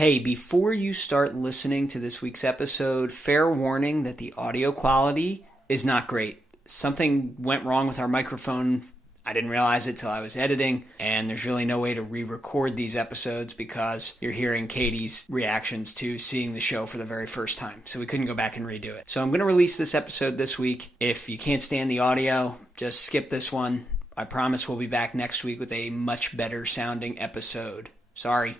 Hey, before you start listening to this week's episode, fair warning that the audio quality is not great. Something went wrong with our microphone. I didn't realize it till I was editing, and there's really no way to re-record these episodes because you're hearing Katie's reactions to seeing the show for the very first time. So we couldn't go back and redo it. So I'm going to release this episode this week. If you can't stand the audio, just skip this one. I promise we'll be back next week with a much better sounding episode. Sorry.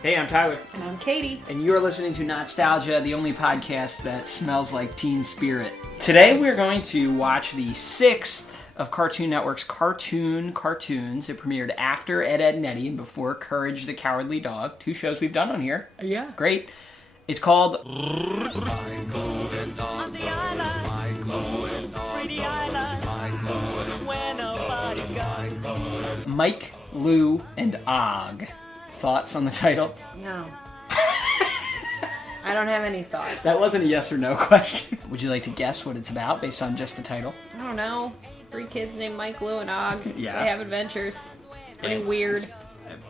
Hey, I'm Tyler. And I'm Katie. And you are listening to Not-Stalgia, the only podcast that smells like teen spirit. Today we're going to watch the 6th of Cartoon Network's cartoons. It premiered after Ed, Edd, and Eddy and before Courage the Cowardly Dog. 2 shows we've done on here. Yeah. Great. It's called Mike, Lou, and Og. Thoughts on the title? No. I don't have any thoughts. That wasn't a yes or no question. Would you like to guess what it's about based on just the title? I don't know. 3 kids named Mike, Lou, and Og. Yeah. They have adventures. Pretty weird.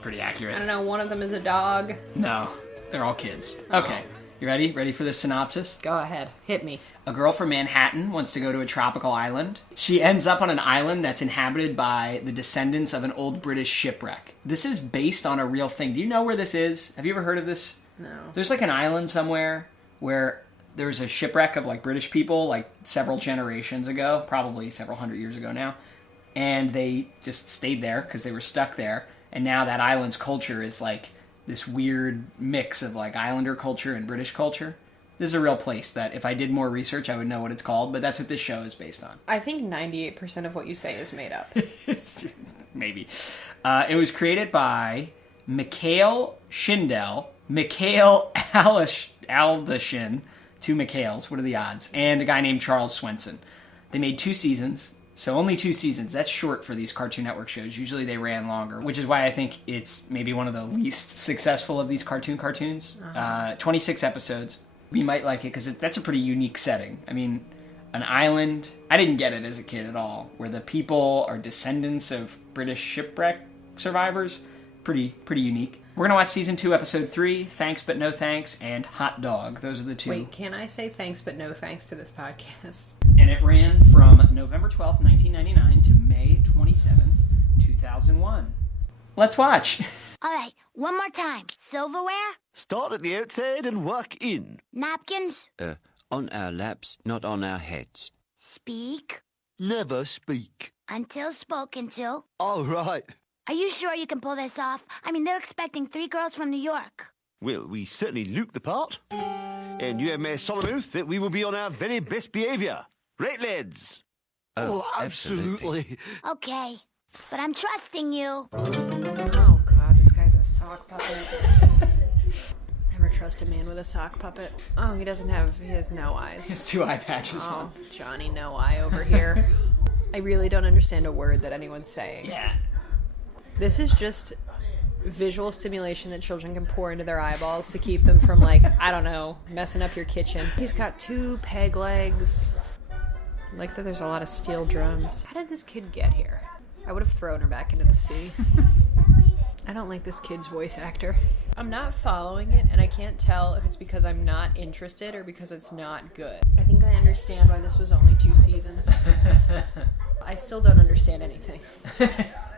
Pretty accurate. I don't know, one of them is a dog. No, they're all kids. Okay, you ready? Ready for this synopsis? Go ahead. Hit me. A girl from Manhattan wants to go to a tropical island. She ends up on an island that's inhabited by the descendants of an old British shipwreck. This is based on a real thing. Do you know where this is? Have you ever heard of this? No. There's like an island somewhere where there's a shipwreck of like British people like several generations ago, probably several hundred years ago now. And they just stayed there because they were stuck there. And now that island's culture is like this weird mix of like Islander culture and British culture. This is a real place that if I did more research, I would know what it's called, but that's what this show is based on. I think 98% of what you say is made up. Maybe. It was created by Mikhail Schindel, Mikhail Aldashin, 2 Mikhails, what are the odds, and a guy named Charles Swenson. They made 2 seasons, so only 2 seasons. That's short for these Cartoon Network shows. Usually they ran longer, which is why I think it's maybe one of the least successful of these cartoons. 26 episodes. We might like it because that's a pretty unique setting. I mean, an island, I didn't get it as a kid at all, where the people are descendants of British shipwreck survivors. Pretty unique. We're going to watch Season 2, Episode 3, Thanks But No Thanks, and Hot Dog. Those are the 2. Wait, can I say thanks but no thanks to this podcast? And it ran from November 12th, 1999 to May 27th, 2001. Let's watch. All right, one more time. Silverware? Start at the outside and work in. Napkins? On our laps, not on our heads. Speak? Never speak. Until spoken to. All right. Are you sure you can pull this off? I mean, they're expecting 3 girls from New York. Well, we certainly look the part. And you have my solemn oath that we will be on our very best behaviour. Right, lads? Oh, absolutely. Okay, but I'm trusting you. Oh god, this guy's a sock puppet. Never trust a man with a sock puppet. Oh, he has no eyes. It's 2 eye patches Oh, on. Johnny no eye over here. I really don't understand a word that anyone's saying. Yeah. This is just visual stimulation that children can pour into their eyeballs to keep them from, like, I don't know, messing up your kitchen. He's got 2 peg legs. Like that there's a lot of steel drums. How did this kid get here? I would have thrown her back into the sea. I don't like this kid's voice actor. I'm not following it, and I can't tell if it's because I'm not interested or because it's not good. I think I understand why this was only 2 seasons. I still don't understand anything.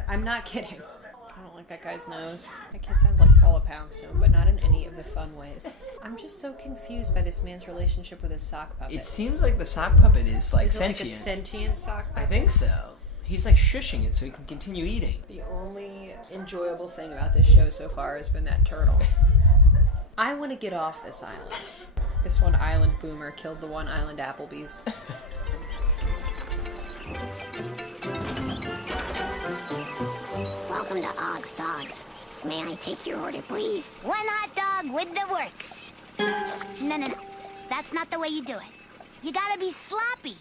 I'm not kidding. I don't like that guy's nose. That kid sounds like Paula Poundstone, but not in any of the fun ways. I'm just so confused by this man's relationship with his sock puppet. It seems like the sock puppet is like Is it sentient. like a sentient sock puppet? I think so. He's like shushing it so he can continue eating. The only enjoyable thing about this show so far has been that turtle. I want to get off this island. This one island boomer killed the one island Applebee's. Welcome to Og's Dogs. May I take your order, please? 1 hot dog with the works. No. That's not the way you do it. You gotta be sloppy.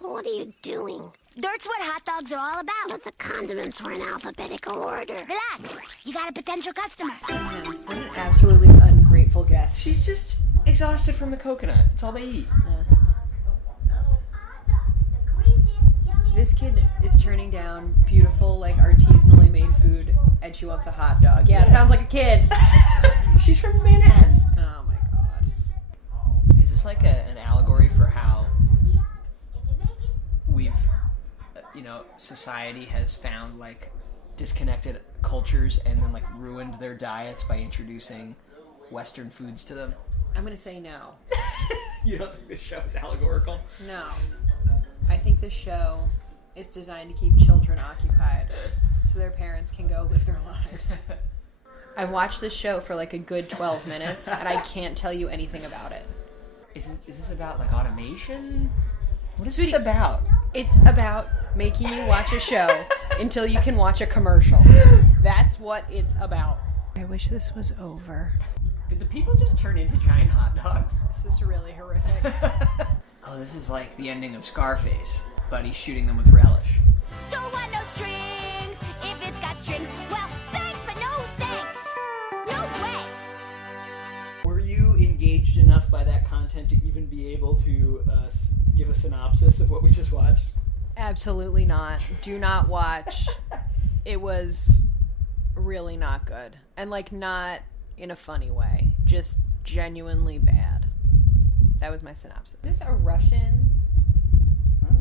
What are you doing? Dirt's what hot dogs are all about. But the condiments were in alphabetical order. Relax. You got a potential customer. What an absolutely ungrateful guest. She's just exhausted from the coconut. It's all they eat. This kid is turning down beautiful, like, artisanally made food, and she wants a hot dog. Yeah, sounds like a kid. She's from Manhattan. Oh my god. Is this like an allegory for how we've, society has found, like, disconnected cultures and then, like, ruined their diets by introducing Western foods to them? I'm gonna say no. You don't think this show is allegorical? No. I think this show is designed to keep children occupied so their parents can go live their lives. I've watched this show for like a good 12 minutes and I can't tell you anything about it. Is this about, like, automation? What is this about? It's about making you watch a show until you can watch a commercial. That's what it's about. I wish this was over. Did the people just turn into giant hot dogs? This is really horrific. Oh, this is like the ending of Scarface, but he's shooting them with relish. Don't want no strings. If it's got strings, well, thanks, but no thanks. No way. Were you engaged enough by that content to even be able to give a synopsis of what we just watched? Absolutely not. Do not watch. It was really not good. And, like, not in a funny way. Just genuinely bad. That was my synopsis. Is this a Russian? Huh?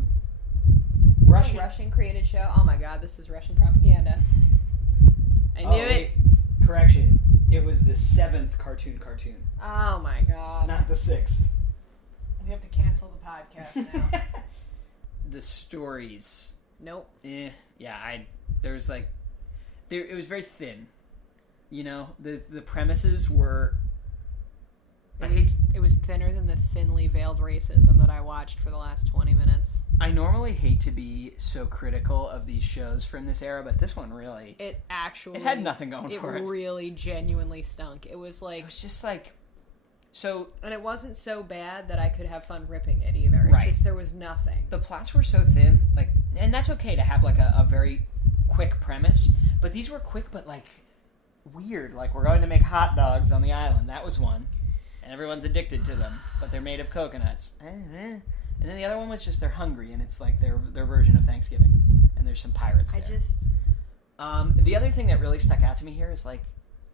Russian? A Russian created show? Oh my god, this is Russian propaganda. I knew it. Correction. It was the 7th cartoon. Oh my god. Not the 6th. We have to cancel the podcast now. The stories. Nope. Yeah, it was very thin. The premises were... It was thinner than the thinly veiled racism that I watched for the last 20 minutes. I normally hate to be so critical of these shows from this era, but this one really... It had nothing going for it. It really genuinely stunk. It was like... It was just like... So... And it wasn't so bad that I could have fun ripping it either. Right. It's just there was nothing. The plots were so thin, like... And that's okay to have, like, a very quick premise, but these were quick but, like, weird. Like, we're going to make hot dogs on the island. That was one. And everyone's addicted to them, but they're made of coconuts. And then the other one was just they're hungry, and it's like their version of Thanksgiving. And there's some pirates there. The other thing that really stuck out to me here is, like,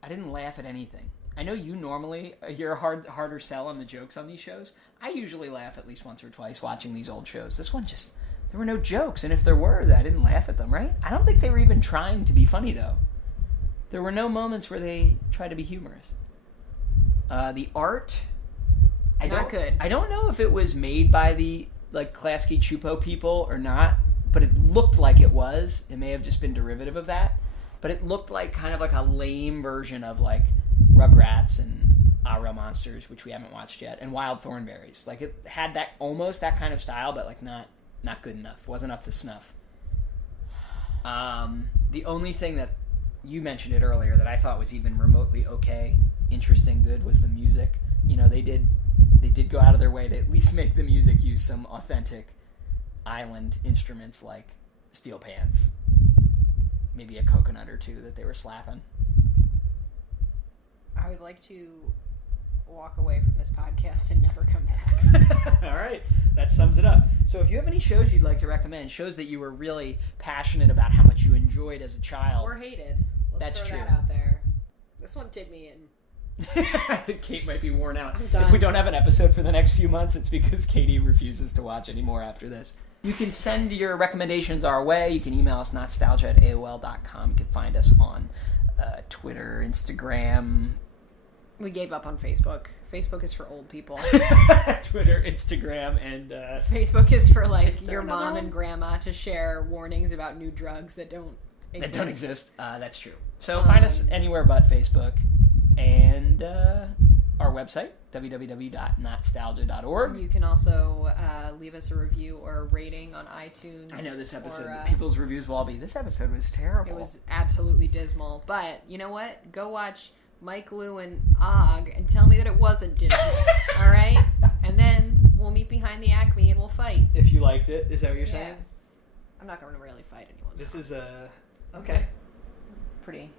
I didn't laugh at anything. I know you're a harder sell on the jokes on these shows. I usually laugh at least once or twice watching these old shows. This one just, there were no jokes, and if there were, I didn't laugh at them, right? I don't think they were even trying to be funny, though. There were no moments where they tried to be humorous. The art, Not good. I don't know if it was made by the, like, Klasky Chupo people or not, but it looked like it was. It may have just been derivative of that, but it looked like kind of like a lame version of, like, Rugrats and Real Monsters, which we haven't watched yet, and Wild Thornberrys. Like, it had that almost that kind of style, but, like, not good enough. Wasn't up to snuff. The only thing that you mentioned it earlier that I thought was even remotely okay, interesting, good, was the music. They did go out of their way to at least make the music use some authentic island instruments like steel pans, maybe a coconut or two that they were slapping. I would like to walk away from this podcast and never come back. All right, that sums it up. So if you have any shows you'd like to recommend, shows that you were really passionate about how much you enjoyed as a child. Or hated. Let's throw true. that out there. This one did me in. I think Kate might be worn out. I'm done. If we don't have an episode for the next few months, it's because Katie refuses to watch anymore after this. You can send your recommendations our way. You can email us notstalgia@aol.com. You can find us on Twitter, Instagram. We gave up on Facebook. Facebook is for old people. Twitter, Instagram, and... Facebook is for, like, there your another mom one? and grandma to share warnings about new drugs that don't exist. That don't exist. That's true. So find us anywhere but Facebook. And our website, www.notstalgia.org. You can also leave us a review or a rating on iTunes. I know this episode, or, people's reviews will all be, this episode was terrible. It was absolutely dismal. But you know what? Go watch Mike, Lou, and Og and tell me that it wasn't dismal. All right? And then we'll meet behind the Acme and we'll fight. If you liked it, is that what you're saying? I'm not gonna really fight anyone. This is okay. Pretty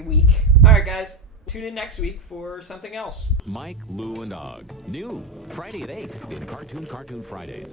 weak. All right, guys. Tune in next week for something else. Mike, Lou, and Og. New Friday at 8 in Cartoon Fridays.